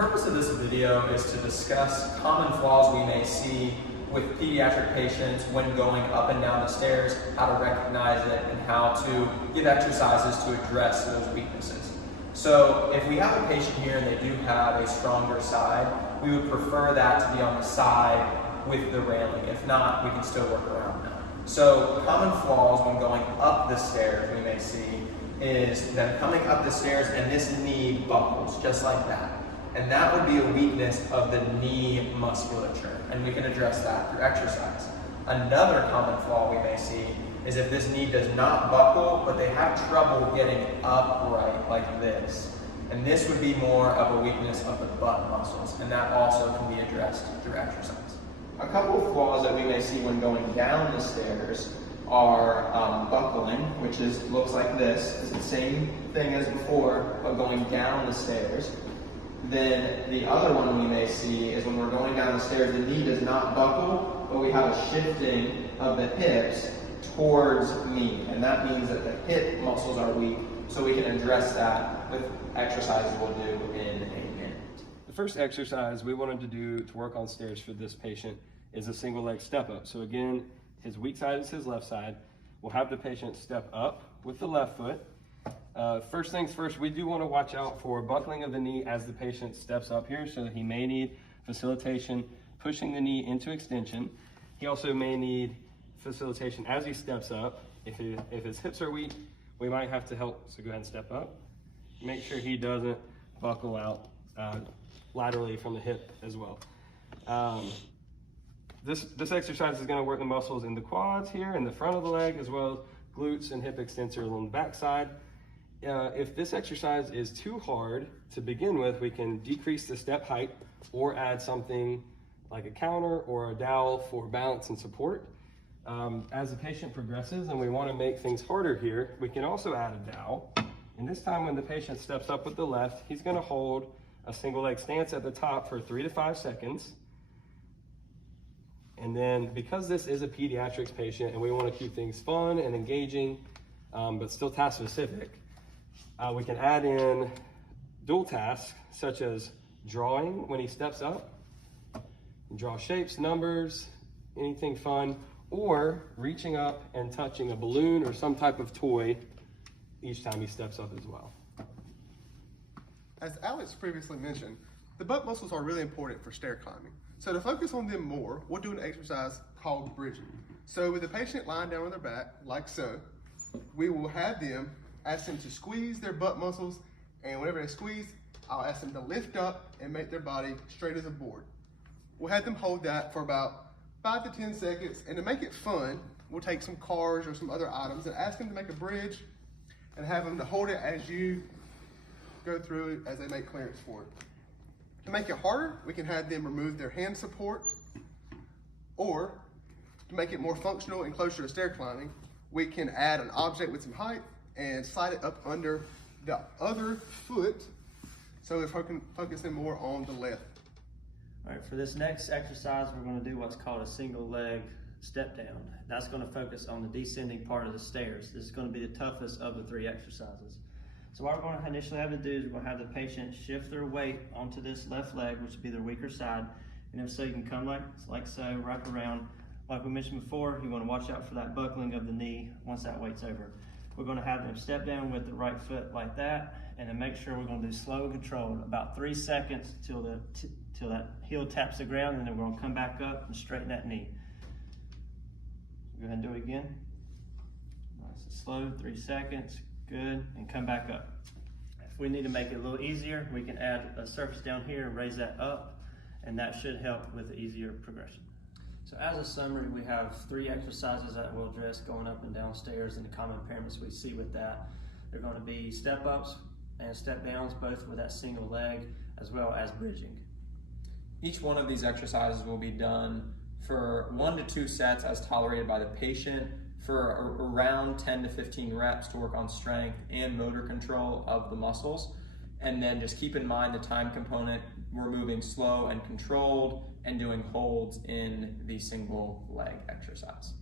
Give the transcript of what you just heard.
purpose of this video is to discuss common flaws we may see with pediatric patients when going up and down the stairs, how to recognize it, and how to give exercises to address those weaknesses. So if we have a patient here and they do have a stronger side, we would prefer that to be on the side with the railing. If not, we can still work around that. So common flaws when going up the stairs we may see is them coming up the stairs and this knee buckles just like that. And that would be a weakness of the knee musculature, and we can address that through exercise. Another common flaw we may see is if this knee does not buckle, but they have trouble getting upright like this. And this would be more of a weakness of the butt muscles, and that also can be addressed through exercise. A couple of flaws that we may see when going down the stairs are buckling, which looks like this. It's the same thing as before, but going down the stairs. Then the other one we may see is when we're going down the stairs, the knee does not buckle, but we have a shifting of the hips towards me. And that means that the hip muscles are weak, so we can address that with exercises we'll do in a minute. The first exercise we wanted to do to work on stairs for this patient is a single leg step up. So again, his weak side is his left side. We'll have the patient step up with the left foot. First things first, we do want to watch out for buckling of the knee as the patient steps up here, so that he may need facilitation pushing the knee into extension. He also may need facilitation as he steps up. If his hips are weak, we might have to help, so go ahead and step up. Make sure he doesn't buckle out laterally from the hip as well. This exercise is going to work the muscles in the quads here, in the front of the leg, as well as glutes and hip extensor along the back side. If this exercise is too hard to begin with, we can decrease the step height or add something like a counter or a dowel for balance and support. As the patient progresses and we want to make things harder here, we can also add a dowel. And this time when the patient steps up with the left, he's going to hold a single leg stance at the top for 3 to 5 seconds. And then because this is a pediatrics patient and we want to keep things fun and engaging, but still task specific, we can add in dual tasks such as drawing when he steps up, draw shapes, numbers, anything fun, or reaching up and touching a balloon or some type of toy each time he steps up as well. As Alex previously mentioned, the butt muscles are really important for stair climbing. So to focus on them more, we'll do an exercise called bridging. So with the patient lying down on their back, like so, we will have them, ask them to squeeze their butt muscles, and whenever they squeeze, I'll ask them to lift up and make their body straight as a board. We'll have them hold that for about 5 to 10 seconds, and to make it fun, we'll take some cars or some other items and ask them to make a bridge and have them to hold it as you go through it as they make clearance for it. To make it harder, we can have them remove their hand support, or to make it more functional and closer to stair climbing, we can add an object with some height and slide it up under the other foot, so we're focusing more on the left. All right, for this next exercise, we're going to do what's called a single leg step down. That's going to focus on the descending part of the stairs. This is going to be the toughest of the 3 exercises. So what we're going to initially have to do is we're going to have the patient shift their weight onto this left leg, which would be their weaker side. And if so, you can come like so, wrap around. Like we mentioned before, you want to watch out for that buckling of the knee once that weight's over. We're going to have them step down with the right foot like that, and then make sure we're going to do slow and controlled, about 3 seconds till that heel taps the ground, and then we're going to come back up and straighten that knee. Go ahead and do it again. Nice and slow, 3 seconds. Good, and come back up. If we need to make it a little easier, we can add a surface down here and raise that up, and that should help with the easier progression. So as a summary, we have 3 exercises that we'll address going up and down stairs and the common impairments we see with that. They're going to be step ups and step downs, both with that single leg, as well as bridging. Each one of these exercises will be done for 1 to 2 sets as tolerated by the patient, for around 10 to 15 reps to work on strength and motor control of the muscles. And then just keep in mind the time component. We're moving slow and controlled and doing holds in the single leg exercise.